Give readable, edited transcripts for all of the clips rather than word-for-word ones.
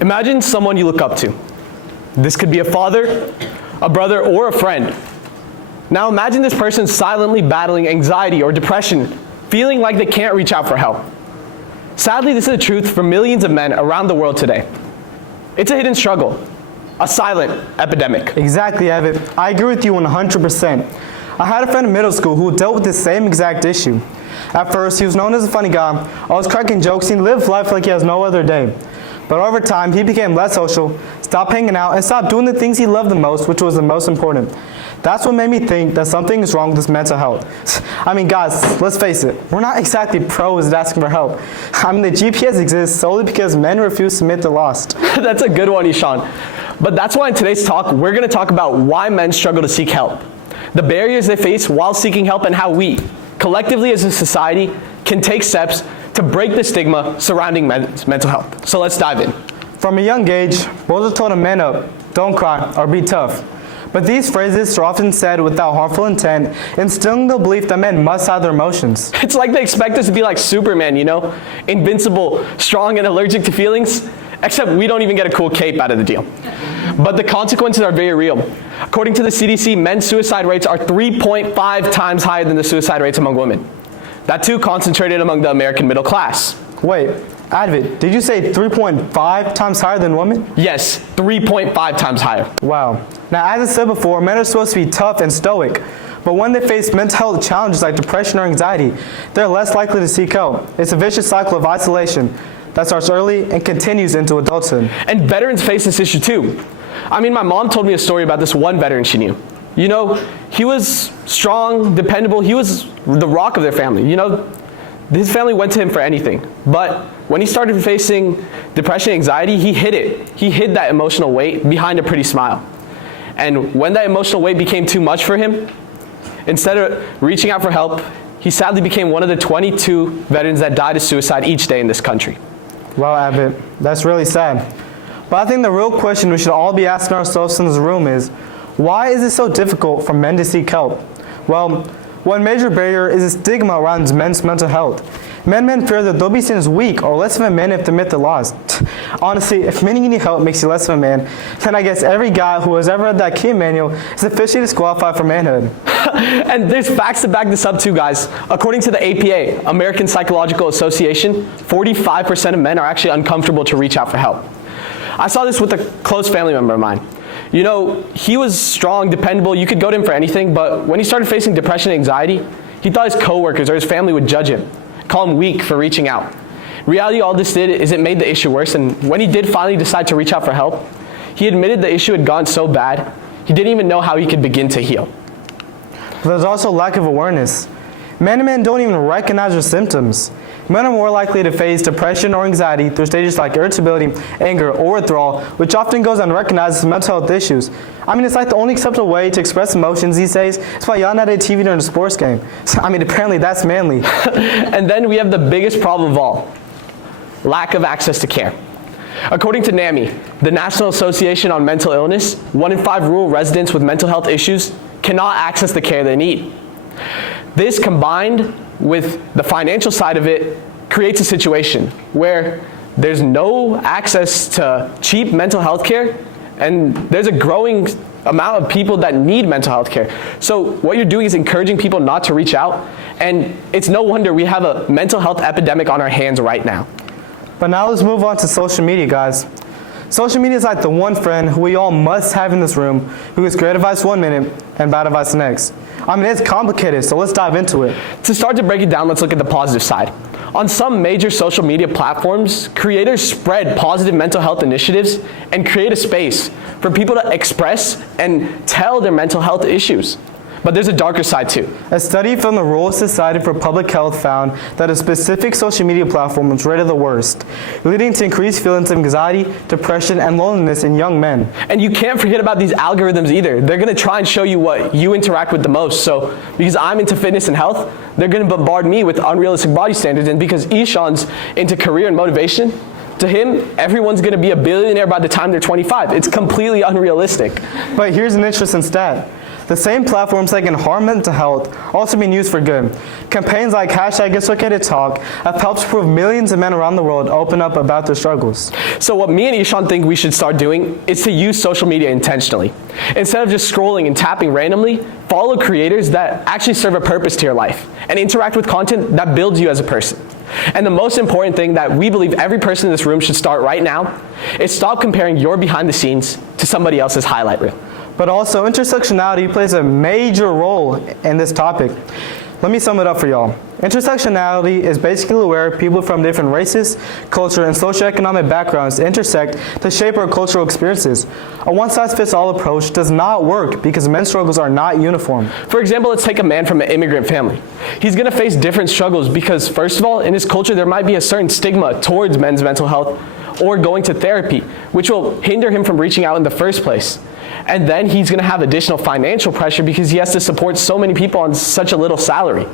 Imagine someone you look up to. This could be a father, a brother, or a friend. Now imagine this person silently battling anxiety or depression, feeling like they can't reach out for help. Sadly, this is the truth for millions of men around the world today. It's a hidden struggle, a silent epidemic. Exactly, Advait. I agree with you 100%. I had a friend in middle school who dealt with the same exact issue. At first, he was known as a funny guy, always cracking jokes, and lived life like he has no other day. But over time, he became less social, stopped hanging out, and stopped doing the things he loved the most, which was the most important. That's what made me think that something is wrong with his mental health. I mean, guys, let's face it, we're not exactly pros at asking for help. I mean, the GPS exists solely because men refuse to admit they're lost. That's a good one, Ishan. But that's why in today's talk, we're going to talk about why men struggle to seek help, the barriers they face while seeking help, and how we, collectively as a society, can take steps to break the stigma surrounding mental health. So let's dive in. From a young age, boys are told to man up, don't cry, or be tough. But these phrases are often said without harmful intent, instilling the belief that men must hide their emotions. It's like they expect us to be like Superman, you know? Invincible, strong, and allergic to feelings, except we don't even get a cool cape out of the deal. But the consequences are very real. According to the CDC, men's suicide rates are 3.5 times higher than the suicide rates among women. That too concentrated among the American middle class. Wait, Advait, did you say 3.5 times higher than women? Yes, 3.5 times higher. Wow. Now, as I said before, men are supposed to be tough and stoic, but when they face mental health challenges like depression or anxiety, they're less likely to seek help. It's a vicious cycle of isolation that starts early and continues into adulthood. And veterans face this issue too. I mean, my mom told me a story about this one veteran she knew. You know, he was strong, dependable, he was the rock of their family. You know, his family went to him for anything. But when he started facing depression and anxiety, he hid it. He hid that emotional weight behind a pretty smile. And when that emotional weight became too much for him, instead of reaching out for help, he sadly became one of the 22 veterans that died of suicide each day in this country. Wow, Advait, that's really sad. But I think the real question we should all be asking ourselves in this room is, why is it so difficult for men to seek help? Well, one major barrier is the stigma around men's mental health. Men fear that they'll be seen as weak or less of a man if they admit they're lost. Honestly, if admitting you need help makes you less of a man, then I guess every guy who has ever read that key manual is officially disqualified for manhood. And there's facts to back this up too, guys. According to the APA, American Psychological Association, 45% of men are actually uncomfortable to reach out for help. I saw this with a close family member of mine. You know, he was strong, dependable, you could go to him for anything, but when he started facing depression and anxiety, he thought his coworkers or his family would judge him, call him weak for reaching out. In reality, all this did is it made the issue worse, and when he did finally decide to reach out for help, he admitted the issue had gone so bad, he didn't even know how he could begin to heal. But there's also lack of awareness. Men don't even recognize their symptoms. Men are more likely to face depression or anxiety through stages like irritability, anger, or withdrawal, which often goes unrecognized as mental health issues. I mean, it's like the only acceptable way to express emotions these days is by yelling at a TV during a sports game. I mean, apparently that's manly. And then we have the biggest problem of all, lack of access to care. According to NAMI, the National Association on Mental Illness, 1 in 5 rural residents with mental health issues cannot access the care they need. This, combined with the financial side of it, creates a situation where there's no access to cheap mental health care, and there's a growing amount of people that need mental health care. So what you're doing is encouraging people not to reach out, and it's no wonder we have a mental health epidemic on our hands right now. But now let's move on to social media, guys. Social media is like the one friend who we all must have in this room who gives great advice 1 minute and bad advice the next. I mean, it's complicated, so let's dive into it. To start to break it down, let's look at the positive side. On some major social media platforms, creators spread positive mental health initiatives and create a space for people to express and tell their mental health issues. But there's a darker side too. A study from the Royal Society for Public Health found that a specific social media platform was rated the worst, leading to increased feelings of anxiety, depression, and loneliness in young men. And you can't forget about these algorithms either. They're going to try and show you what you interact with the most. So because I'm into fitness and health, they're going to bombard me with unrealistic body standards. And because Ishan's into career and motivation, to him, everyone's going to be a billionaire by the time they're 25. It's completely unrealistic. But here's an interesting stat. The same platforms that can harm mental health are also being used for good. Campaigns like #It'sOkToTalk have helped prove millions of men around the world open up about their struggles. So what me and Ishan think we should start doing is to use social media intentionally. Instead of just scrolling and tapping randomly, follow creators that actually serve a purpose to your life and interact with content that builds you as a person. And the most important thing that we believe every person in this room should start right now is stop comparing your behind the scenes to somebody else's highlight reel. But also, intersectionality plays a major role in this topic. Let me sum it up for y'all. Intersectionality is basically where people from different races, culture, and socioeconomic backgrounds intersect to shape our cultural experiences. A one-size-fits-all approach does not work because men's struggles are not uniform. For example, let's take a man from an immigrant family. He's going to face different struggles because, first of all, in his culture there might be a certain stigma towards men's mental health or going to therapy, which will hinder him from reaching out in the first place. And then he's going to have additional financial pressure because he has to support so many people on such a little salary.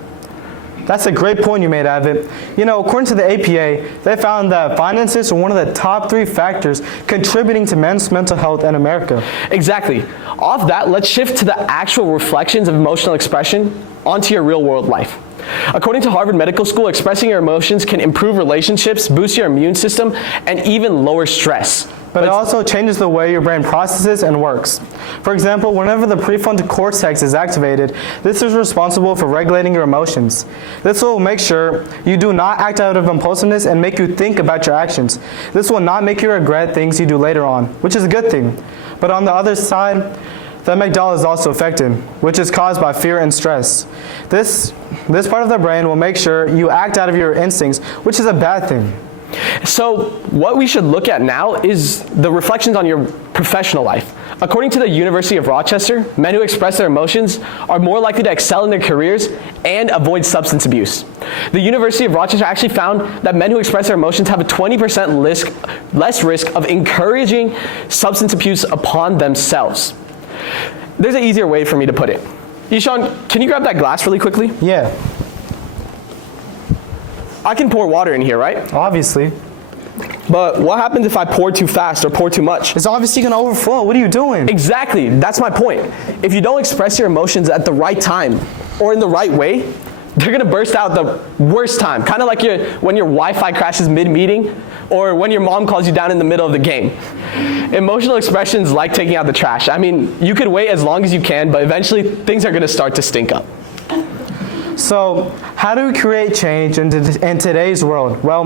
That's a great point you made, Advait. You know, according to the APA, they found that finances are one of the top 3 factors contributing to men's mental health in America. Exactly. Off that, let's shift to the actual reflections of emotional expression onto your real-world life. According to Harvard Medical School, expressing your emotions can improve relationships, boost your immune system, and even lower stress. But it also changes the way your brain processes and works. For example, whenever the prefrontal cortex is activated, this is responsible for regulating your emotions. This will make sure you do not act out of impulsiveness and make you think about your actions. This will not make you regret things you do later on, which is a good thing. But on the other side, the amygdala is also affected, which is caused by fear and stress. This part of the brain will make sure you act out of your instincts, which is a bad thing. So what we should look at now is the reflections on your professional life. According to the University of Rochester, men who express their emotions are more likely to excel in their careers and avoid substance abuse. The University of Rochester actually found that men who express their emotions have a 20% less risk of encouraging substance abuse upon themselves. There's an easier way for me to put it. Ishan, can you grab that glass really quickly? Yeah. I can pour water in here, right? Obviously. But what happens if I pour too fast or pour too much? It's obviously going to overflow. What are you doing? Exactly. That's my point. If you don't express your emotions at the right time or in the right way, they're going to burst out the worst time. Kind of like when your Wi-Fi crashes mid-meeting or when your mom calls you down in the middle of the game. Emotional expressions like taking out the trash. I mean, you could wait as long as you can, but eventually things are going to start to stink up. So, how do we create change in today's world? Well,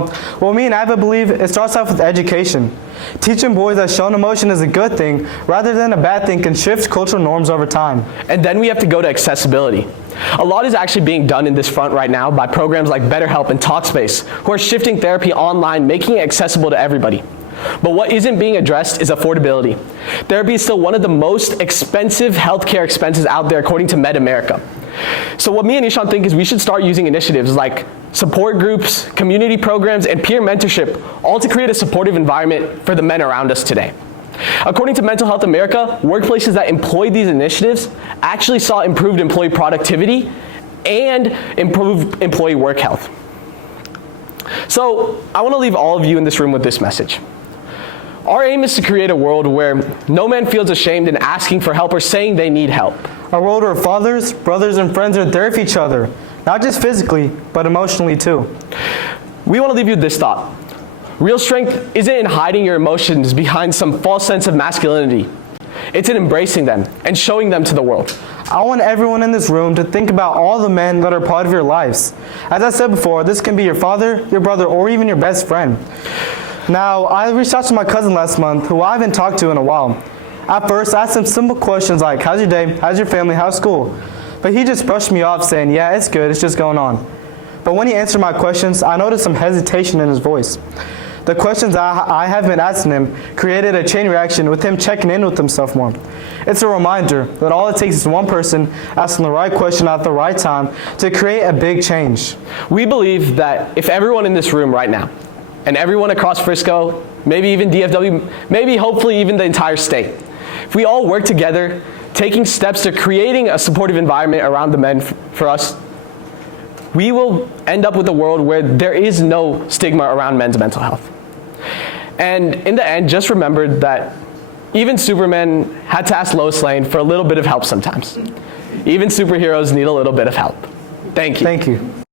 me and Advait believe it starts off with education. Teaching boys that showing emotion is a good thing rather than a bad thing can shift cultural norms over time. And then we have to go to accessibility. A lot is actually being done in this front right now by programs like BetterHelp and Talkspace, who are shifting therapy online, making it accessible to everybody. But what isn't being addressed is affordability. Therapy is still one of the most expensive healthcare expenses out there according to MedAmerica. So what me and Ishan think is we should start using initiatives like support groups, community programs, and peer mentorship, all to create a supportive environment for the men around us today. According to Mental Health America, workplaces that employed these initiatives actually saw improved employee productivity and improved employee work health. So I want to leave all of you in this room with this message. Our aim is to create a world where no man feels ashamed in asking for help or saying they need help. A world where fathers, brothers, and friends are there for each other, not just physically, but emotionally too. We want to leave you with this thought. Real strength isn't in hiding your emotions behind some false sense of masculinity. It's in embracing them and showing them to the world. I want everyone in this room to think about all the men that are part of your lives. As I said before, this can be your father, your brother, or even your best friend. Now, I reached out to my cousin last month, who I haven't talked to in a while. At first, I asked him simple questions like, how's your day, how's your family, how's school? But he just brushed me off saying, yeah, it's good, it's just going on. But when he answered my questions, I noticed some hesitation in his voice. The questions I have been asking him created a chain reaction with him checking in with himself more. It's a reminder that all it takes is one person asking the right question at the right time to create a big change. We believe that if everyone in this room right now, and everyone across Frisco, maybe even DFW, maybe hopefully even the entire state, if we all work together, taking steps to creating a supportive environment around the men for us, we will end up with a world where there is no stigma around men's mental health. And in the end, just remember that Even Superman had to ask Lois Lane for a little bit of help sometimes. Even superheroes need a little bit of help. Thank you. Thank you.